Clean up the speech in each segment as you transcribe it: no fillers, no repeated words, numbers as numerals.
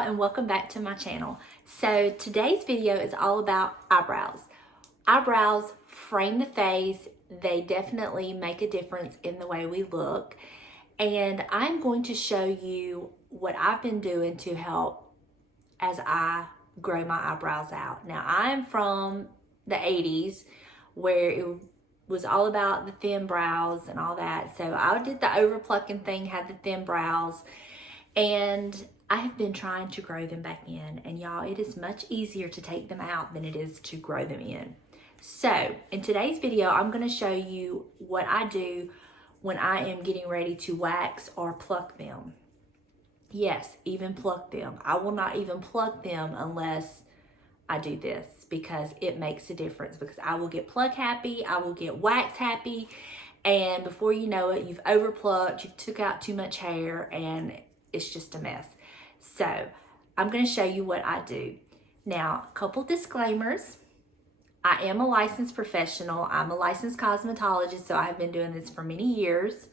y'all, and welcome back to my channel. So today's video is all about eyebrows. Eyebrows frame the face. They definitely make a difference in the way we look. And I'm going to show you what I've been doing to help as I grow my eyebrows out. Now, I'm from the 80s where it was all about the thin brows and all that. So I did the overplucking thing, had the thin brows, and I have been trying to grow them back in. And y'all, it is much easier to take them out than it is to grow them in. So in today's video, I'm going to show you what I do when I am getting ready to wax or pluck them. Yes, even pluck them. I will not even pluck them unless I do this, because it makes a difference. Because I will get pluck happy, I will get wax happy, and before you know it, you've overplucked, you've took out too much hair, and it's just a mess. So I'm going to show you what I do. Now, a couple disclaimers. I am a licensed professional. I'm a licensed cosmetologist, so I have been doing this for many years.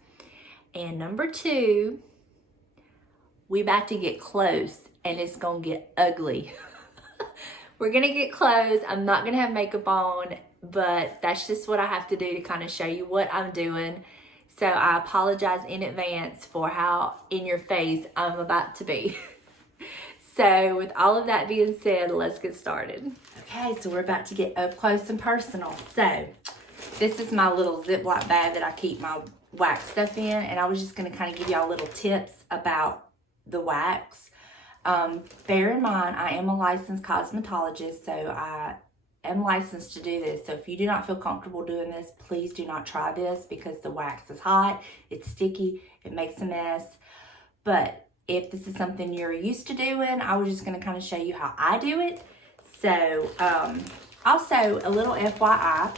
And number two, we about to get close, and it's going to get ugly. We're going to get close. I'm not going to have makeup on, but that's just what I have to do to kind of show you what I'm doing. So I apologize in advance for how in your face I'm about to be. So with all of that being said, let's get started. Okay, so we're about to get up close and personal. So this is my little Ziploc bag that I keep my wax stuff in, and I was just going to kind of give y'all little tips about the wax. Bear in mind, I am a licensed cosmetologist, so I am licensed to do this. So if you do not feel comfortable doing this, please do not try this, because the wax is hot, it's sticky, it makes a mess. But if this is something you're used to doing, I was just going to kind of show you how I do it. So also a little FYI,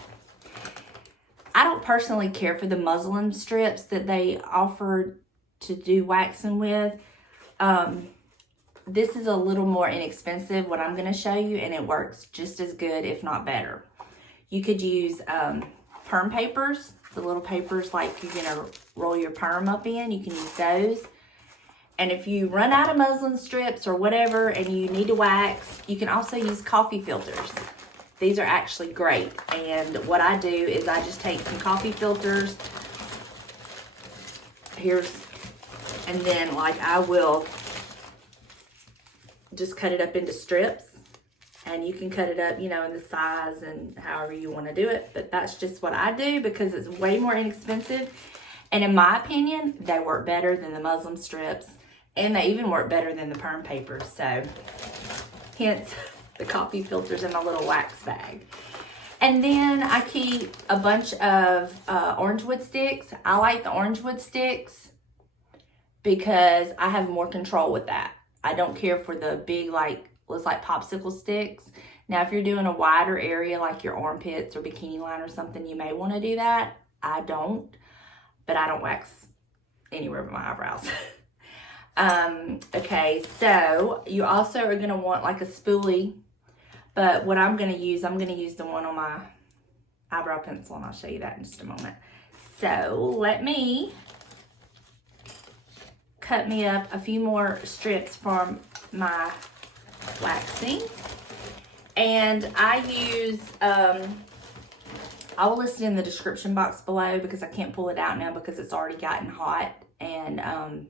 I don't personally care for the muslin strips that they offer to do waxing with. This is a little more inexpensive, what I'm going to show you, and it works just as good, if not better. You could use perm papers, the little papers like you're going to roll your perm up in. You can use those. And if you run out of muslin strips or whatever and you need to wax, you can also use coffee filters. These are actually great. And what I do is I just take some coffee filters. And then like I will just cut it up into strips, and you can cut it up, you know, in the size and however you want to do it. But that's just what I do because it's way more inexpensive. And in my opinion, they work better than the muslin strips, and they even work better than the perm papers. So hence the coffee filters in my little wax bag. And then I keep a bunch of orange wood sticks. I like the orange wood sticks because I have more control with that. I don't care for the big, like, looks like popsicle sticks. Now, if you're doing a wider area like your armpits or bikini line or something, you may want to do that. I don't, but I don't wax anywhere but my eyebrows. Okay, so you also are going to want like a spoolie, but what I'm going to use the one on my eyebrow pencil, and I'll show you that in just a moment. So let me cut me up a few more strips from my waxing. And I use, I will list it in the description box below because I can't pull it out now because it's already gotten hot. And,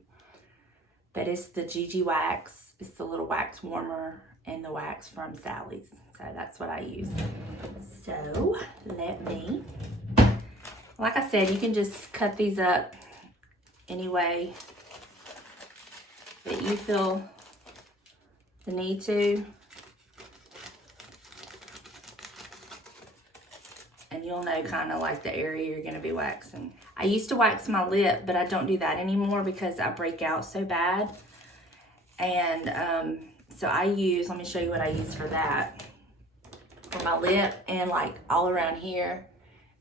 but it's the Gigi wax. It's the little wax warmer and the wax from Sally's. So that's what I use. So let me, like I said, you can just cut these up any way that you feel the need to. And you'll know kind of like the area you're going to be waxing. I used to wax my lip, but I don't do that anymore because I break out so bad. And so I use, let me show you what I use for that. For my lip and like all around here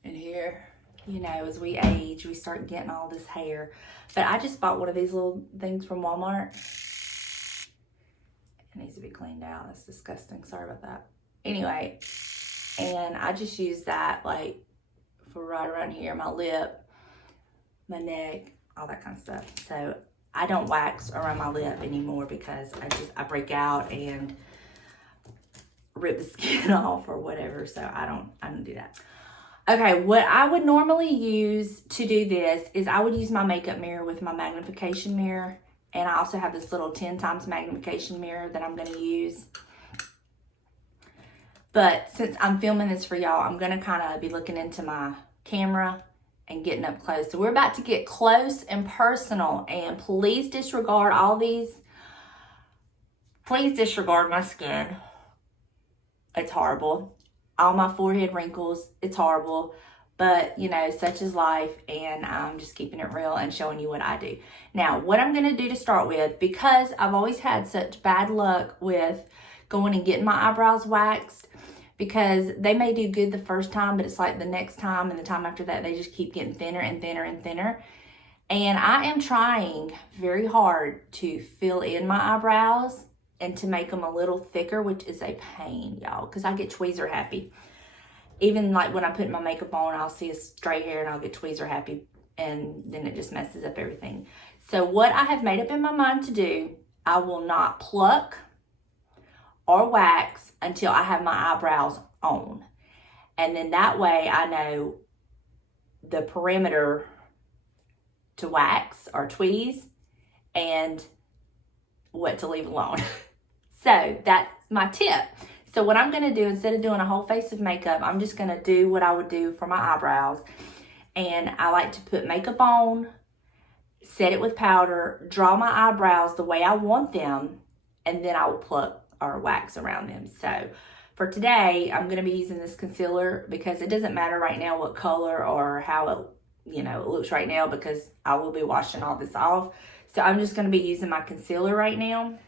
and here. You know, as we age, we start getting all this hair. But I just bought one of these little things from Walmart. It needs to be cleaned out. That's disgusting. Sorry about that. Anyway, and I just use that like for right around here, my lip, my neck, all that kind of stuff. So I don't wax around my lip anymore because I break out and rip the skin off or whatever. So I don't do that. Okay, what I would normally use to do this is I would use my makeup mirror with my magnification mirror. And I also have this little 10 times magnification mirror that I'm going to use. But since I'm filming this for y'all, I'm going to kind of be looking into my camera and getting up close. So we're about to get close and personal. And please disregard all these. Please disregard my skin. It's horrible. All my forehead wrinkles, it's horrible. But, you know, such is life, and I'm just keeping it real and showing you what I do. Now, what I'm going to do to start with, because I've always had such bad luck with going and getting my eyebrows waxed, because they may do good the first time, but it's like the next time and the time after that, they just keep getting thinner and thinner and thinner. And I am trying very hard to fill in my eyebrows and to make them a little thicker, which is a pain, y'all, because I get tweezer happy. Even like when I put my makeup on, I'll see a straight hair and I'll get tweezer happy, and then it just messes up everything. So what I have made up in my mind to do, I will not pluck or wax until I have my eyebrows on. And then that way I know the perimeter to wax or tweeze and what to leave alone. So that's my tip. So what I'm going to do, instead of doing a whole face of makeup, I'm just going to do what I would do for my eyebrows. And I like to put makeup on, set it with powder, draw my eyebrows the way I want them, and then I will pluck or wax around them. So for today, I'm going to be using this concealer because it doesn't matter right now what color or how it, you know, it looks right now, because I will be washing all this off. So I'm just going to be using my concealer right now.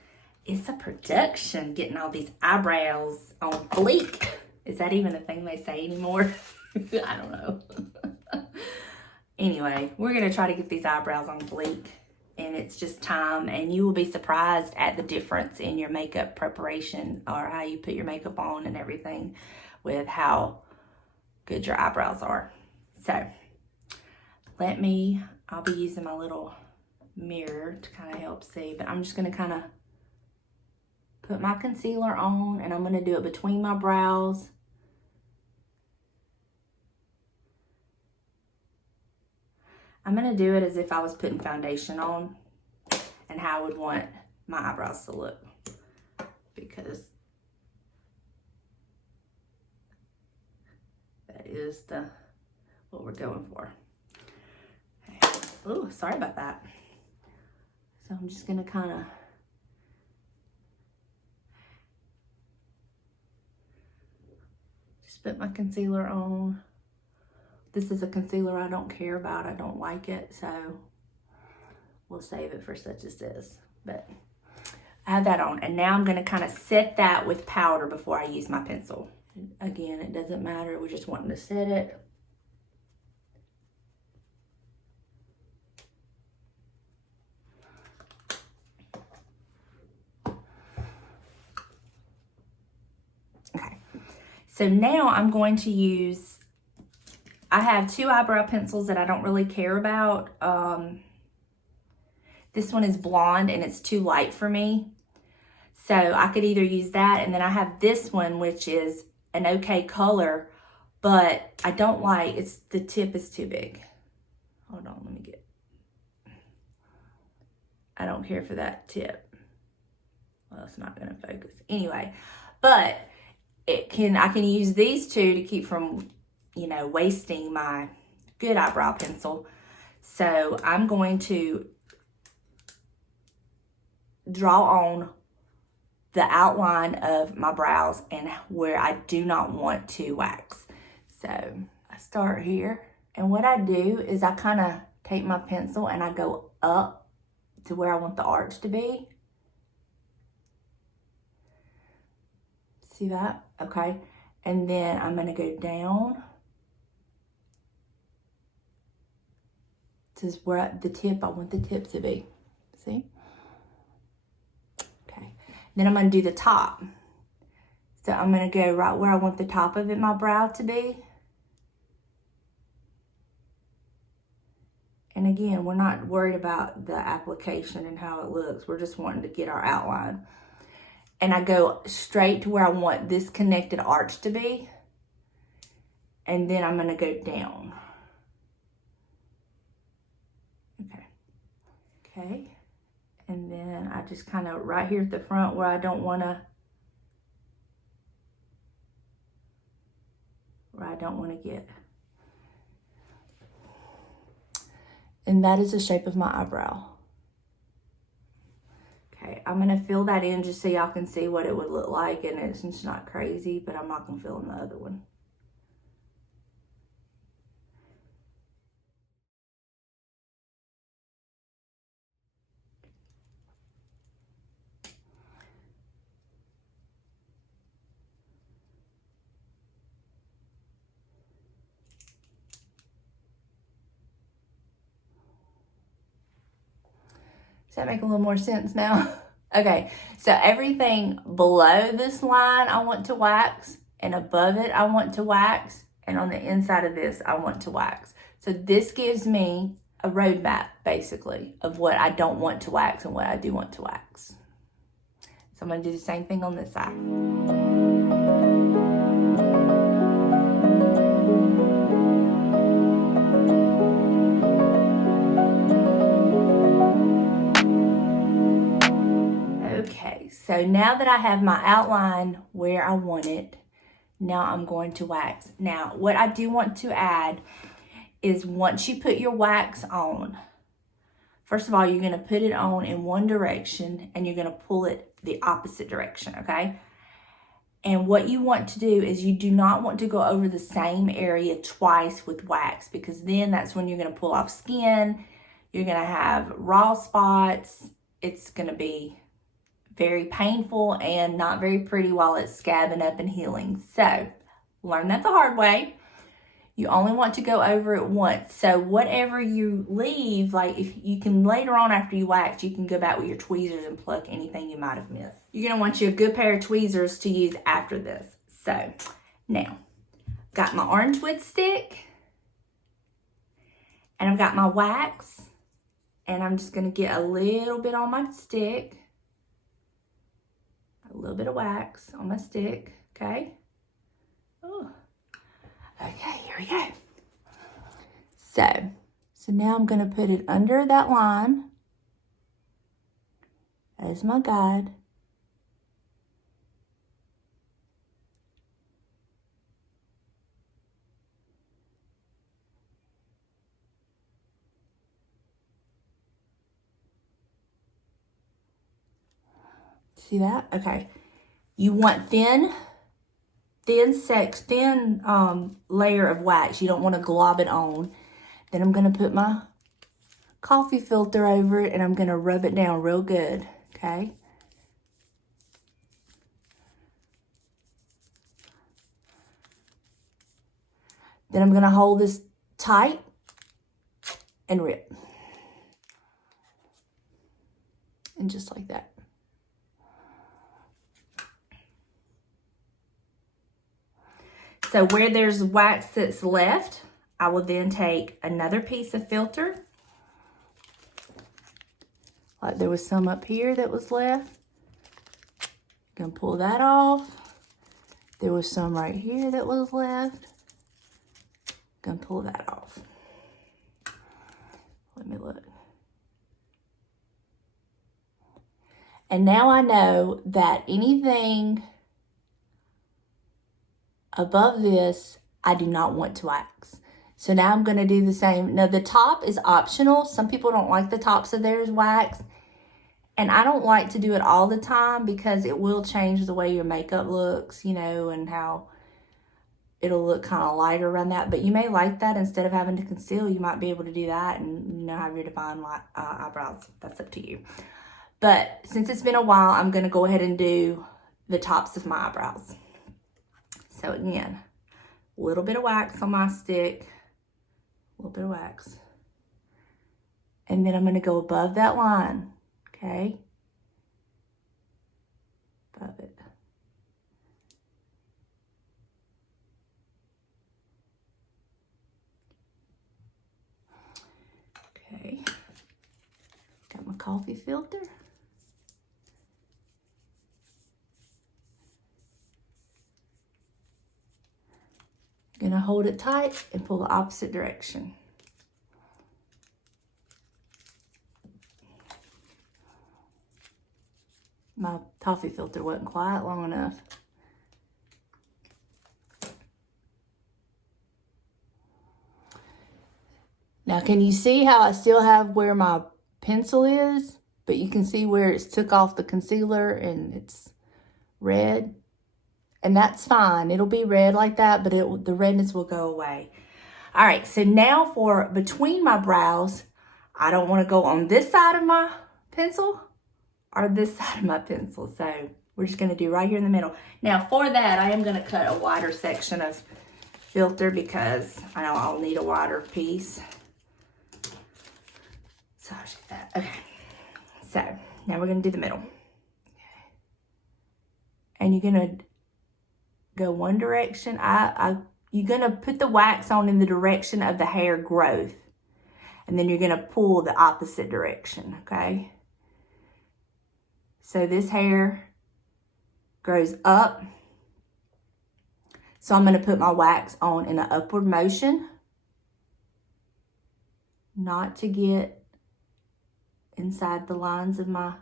It's a production getting all these eyebrows on fleek. Is that even a thing they say anymore? I don't know. Anyway, we're going to try to get these eyebrows on fleek. And it's just time. And you will be surprised at the difference in your makeup preparation, or how you put your makeup on and everything, with how good your eyebrows are. So I'll be using my little mirror to kind of help see, but I'm just going to kind of put my concealer on, and I'm going to do it between my brows. I'm going to do it as if I was putting foundation on, and how I would want my eyebrows to look, because that is what we're going for. Okay. Oh, sorry about that. So I'm just going to kind of just put my concealer on. This is a concealer I don't care about. I don't like it, so we'll save it for such as this. But I have that on, and now I'm going to kind of set that with powder before I use my pencil. Again, it doesn't matter. We're just wanting to set it. So now I'm going to use, I have two eyebrow pencils that I don't really care about. This one is blonde and it's too light for me. So I could either use that, and then I have this one, which is an okay color, but I don't like, the tip is too big. Hold on, let me get, I don't care for that tip. Well, it's not gonna focus. Anyway, but I can use these two to keep from, you know, wasting my good eyebrow pencil. So I'm going to draw on the outline of my brows and where I do not want to wax. So I start here, and what I do is I kind of take my pencil and I go up to where I want the arch to be. See that? Okay. And then I'm going to go down to where I want the tip to be. See? Okay. Then I'm going to do the top. So I'm going to go right where I want the top of my brow to be. And again, we're not worried about the application and how it looks. We're just wanting to get our outline. And I go straight to where I want this connected arch to be. And then I'm gonna go down. Okay. And then I just kind of right here at the front where I don't wanna get. And that is the shape of my eyebrow. Okay, I'm gonna fill that in just so y'all can see what it would look like, and it's just not crazy, but I'm not gonna fill in the other one. Does that make a little more sense now? Okay, so everything below this line I want to wax, and above it I want to wax, and on the inside of this I want to wax. So this gives me a roadmap, basically, of what I don't want to wax and what I do want to wax. So I'm gonna do the same thing on this side. Okay, so now that I have my outline where I want it, now I'm going to wax. Now, what I do want to add is once you put your wax on, first of all, you're gonna put it on in one direction and you're gonna pull it the opposite direction, okay? And what you want to do is you do not want to go over the same area twice with wax, because then that's when you're gonna pull off skin, you're gonna have raw spots, it's gonna be very painful and not very pretty while it's scabbing up and healing. So, learn that the hard way. You only want to go over it once. So whatever you leave, like if you can later on after you wax, you can go back with your tweezers and pluck anything you might have missed. You're gonna want you a good pair of tweezers to use after this. So now, got my orange wood stick, and I've got my wax, and I'm just gonna get a little bit on my stick, a little bit of wax on my stick, okay? Ooh. Okay, here we go. So now I'm gonna put it under that line as my guide. See that? Okay. You want thin layer of wax. You don't want to glob it on. Then I'm going to put my coffee filter over it and I'm going to rub it down real good, okay? Then I'm going to hold this tight and rip. And just like that. So where there's wax that's left, I will then take another piece of filter. Like there was some up here that was left. Gonna pull that off. There was some right here that was left. Gonna pull that off. Let me look. And now I know that anything above this, I do not want to wax. So now I'm gonna do the same. Now the top is optional. Some people don't like the tops of theirs waxed. And I don't like to do it all the time because it will change the way your makeup looks, you know, and how it'll look kind of lighter around that. But you may like that instead of having to conceal. You might be able to do that and, you know, have your defined eyebrows. That's up to you. But since it's been a while, I'm gonna go ahead and do the tops of my eyebrows. So again, a little bit of wax on my stick, a little bit of wax. And then I'm gonna go above that line, okay? Above it. Okay. coffee filter. Gonna hold it tight and pull the opposite direction. My toffee filter wasn't quite long enough. Now, can you see how I still have where my pencil is? But you can see where it's took off the concealer and it's red. And that's fine. It'll be red like that, but the redness will go away. All right, so now for between my brows, I don't want to go on this side of my pencil or this side of my pencil. So we're just going to do right here in the middle. Now for that, I am going to cut a wider section of filter because I know I'll need a wider piece. So I'll do that. Okay. So now we're going to do the middle. Okay. And you're going to go one direction. You're going to put the wax on in the direction of the hair growth. And then you're going to pull the opposite direction, okay? So this hair grows up. So I'm going to put my wax on in an upward motion. Not to get inside the lines of my...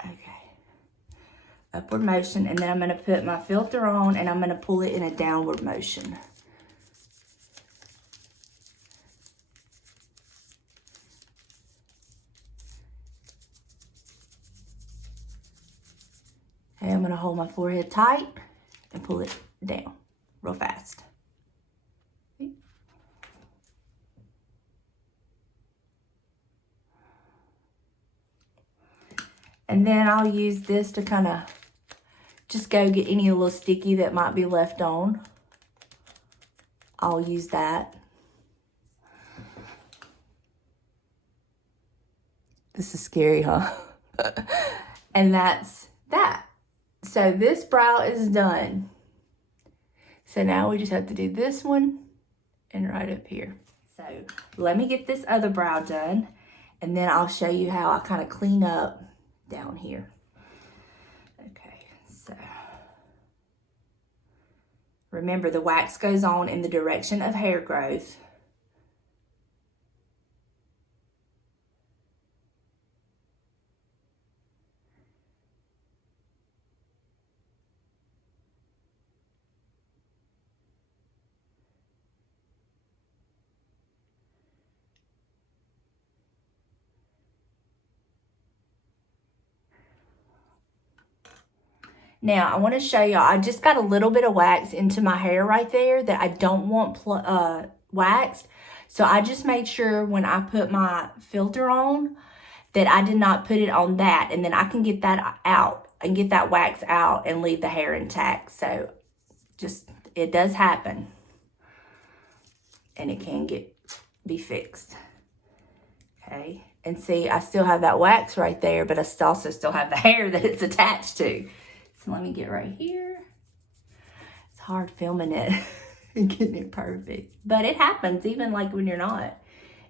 Okay. Upward motion, and then I'm going to put my filter on and I'm going to pull it in a downward motion. Okay, I'm going to hold my forehead tight and pull it down real fast. And then I'll use this to kind of just go get any little sticky that might be left on. I'll use that. This is scary, huh? And that's that. So this brow is done. So now we just have to do this one and right up here. So let me get this other brow done, and then I'll show you how I kind of clean up down here. Okay, so remember the wax goes on in the direction of hair growth. Now, I want to show y'all, I just got a little bit of wax into my hair right there that I don't want waxed. So I just made sure when I put my filter on that I did not put it on that. And then I can get that out and get that wax out and leave the hair intact. So just, it does happen. And it can be fixed. Okay. And see, I still have that wax right there, but I also still have the hair that it's attached to. So let me get right here. It's hard filming it and getting it perfect. But it happens even like when you're not.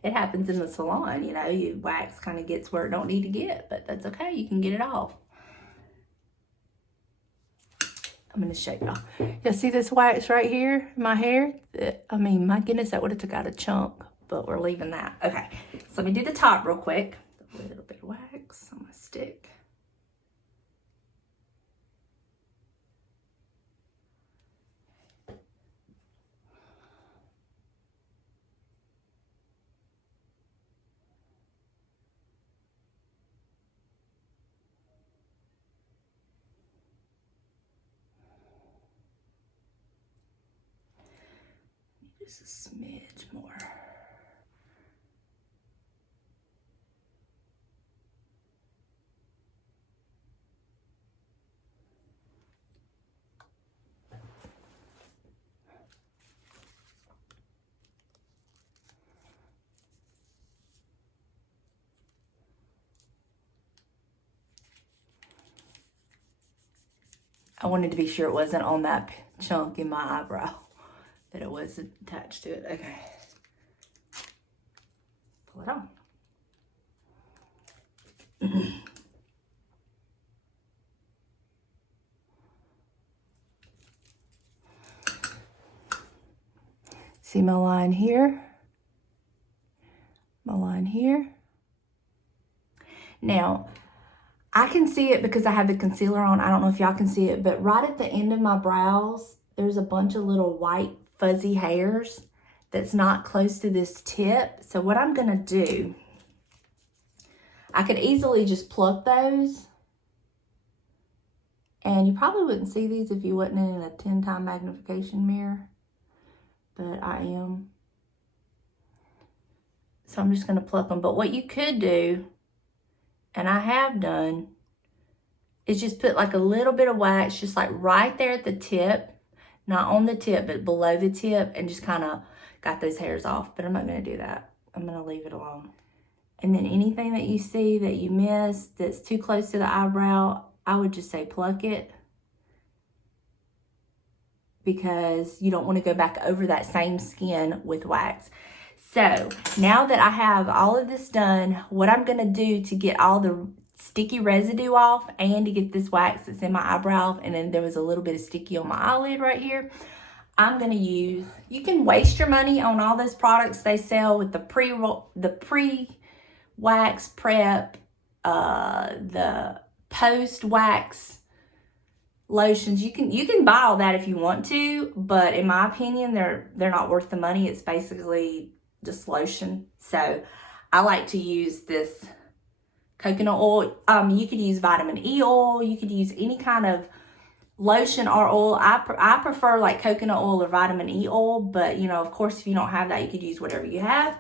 It happens in the salon, you know. Your wax kind of gets where it don't need to get. But that's okay. You can get it off. I'm going to show y'all. Y'all see this wax right here in my hair? I mean, my goodness, that would have took out a chunk. But we're leaving that. Okay. So let me do the top real quick. A little bit of wax on my stick. Just a smidge more. I wanted to be sure it wasn't on that chunk in my eyebrow, that it wasn't attached to it. Okay. it on. See my line here? My line here. Now, I can see it because I have the concealer on. I don't know if y'all can see it, but right at the end of my brows, there's a bunch of little white fuzzy hairs that's not close to this tip. So what I'm gonna do, I could easily just pluck those. And you probably wouldn't see these if you wasn't in a 10-time magnification mirror, but I am. So I'm just gonna pluck them. But what you could do, and I have done, is just put like a little bit of wax, just like right there at the tip, not on the tip, but below the tip, and just kind of got those hairs off. But I'm not gonna do that. I'm gonna leave it alone. And then anything that you see that you missed that's too close to the eyebrow, I would just say pluck it, because you don't want to go back over that same skin with wax. So now that I have all of this done, what I'm going to do to get all the sticky residue off and to get this wax that's in my eyebrow, and then there was a little bit of sticky on my eyelid right here, I'm going to use, you can waste your money on all those products they sell with the pre-wax prep, the post-wax lotions. You can buy all that if you want to, but in my opinion, they're not worth the money. It's basically just lotion. So I like to use this coconut oil. You could use vitamin E oil. You could use any kind of lotion or oil. I prefer like coconut oil or vitamin E oil, but you know, of course, if you don't have that, you could use whatever you have.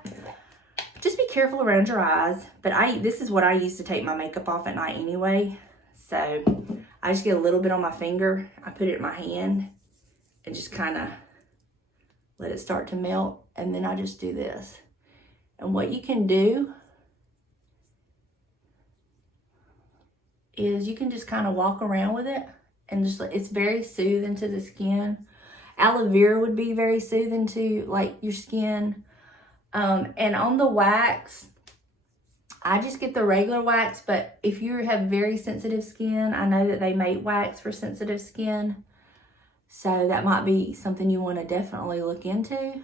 Just be careful around your eyes. But this is what I use to take my makeup off at night anyway. So I just get a little bit on my finger. I put it in my hand and just kind of let it start to melt. And then I just do this. And what you can do is you can just kind of walk around with it. And just, it's very soothing to the skin. Aloe vera would be very soothing to like your skin. And on the wax, I just get the regular wax, but if you have very sensitive skin, I know that they make wax for sensitive skin. So that might be something you want to definitely look into.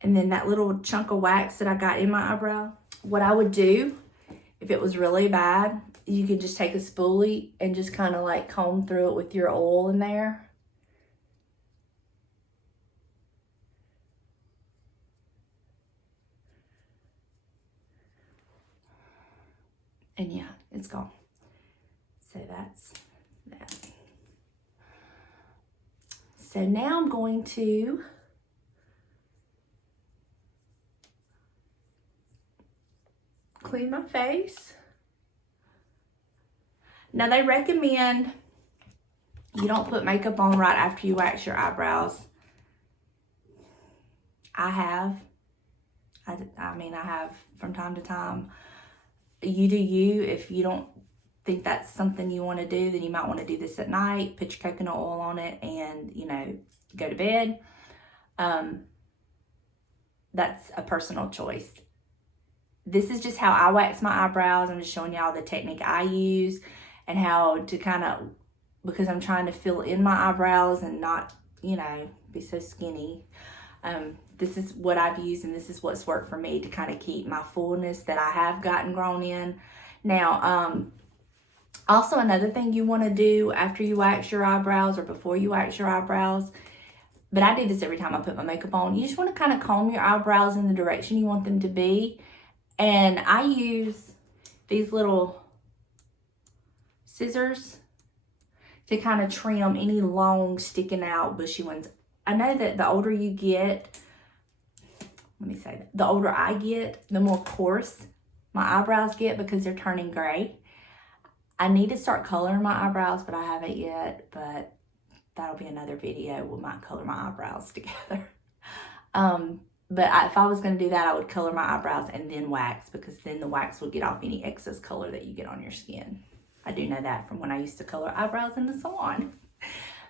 And then that little chunk of wax that I got in my eyebrow, what I would do, if it was really bad, you could just take a spoolie and just kind of like comb through it with your oil in there. And yeah, it's gone. So that's that. So now I'm going to clean my face. Now they recommend you don't put makeup on right after you wax your eyebrows. I have from time to time. You do you. If you don't think that's something you want to do, then you might want to do this at night. Put your coconut oil on it and, you know, go to bed. That's a personal choice. This is just how I wax my eyebrows. I'm just showing y'all the technique I use and how to kind of, because I'm trying to fill in my eyebrows and not, you know, be so skinny. This is what I've used, and this is what's worked for me to kind of keep my fullness that I have gotten grown in. Now, also another thing you want to do after you wax your eyebrows or before you wax your eyebrows, but I do this every time I put my makeup on, you just want to kind of comb your eyebrows in the direction you want them to be. And I use these little scissors to kind of trim any long, sticking out, bushy ones. I know that the older you get, the older I get, the more coarse my eyebrows get because they're turning gray. I need to start coloring my eyebrows, but I haven't yet, but that'll be another video. We might color my eyebrows together. But if I was going to do that, I would color my eyebrows and then wax, because then the wax would get off any excess color that you get on your skin. I do know that from when I used to color eyebrows in the salon.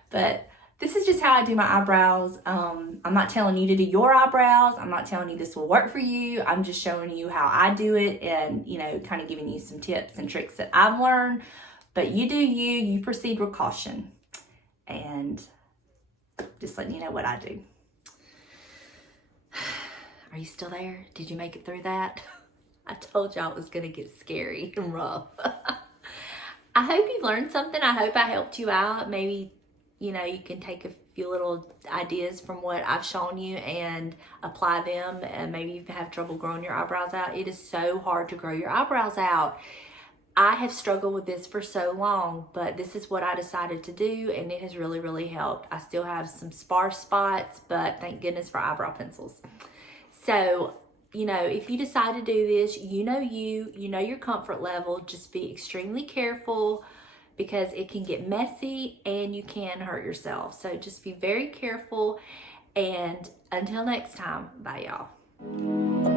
But this is just how I do my eyebrows. I'm not telling you to do your eyebrows. I'm not telling you this will work for you. I'm just showing you how I do it and, you know, kind of giving you some tips and tricks that I've learned. But you do you proceed with caution. And just letting you know what I do. Are you still there? Did you make it through that? I told y'all it was going to get scary and rough. I hope you learned something. I hope I helped you out. Maybe, you know, you can take a few little ideas from what I've shown you and apply them. And maybe you have trouble growing your eyebrows out. It is so hard to grow your eyebrows out. I have struggled with this for so long, but this is what I decided to do, and it has really, really helped. I still have some sparse spots, but thank goodness for eyebrow pencils. So, you know, if you decide to do this, you know your comfort level. Just be extremely careful because it can get messy and you can hurt yourself. So just be very careful, and until next time, bye y'all.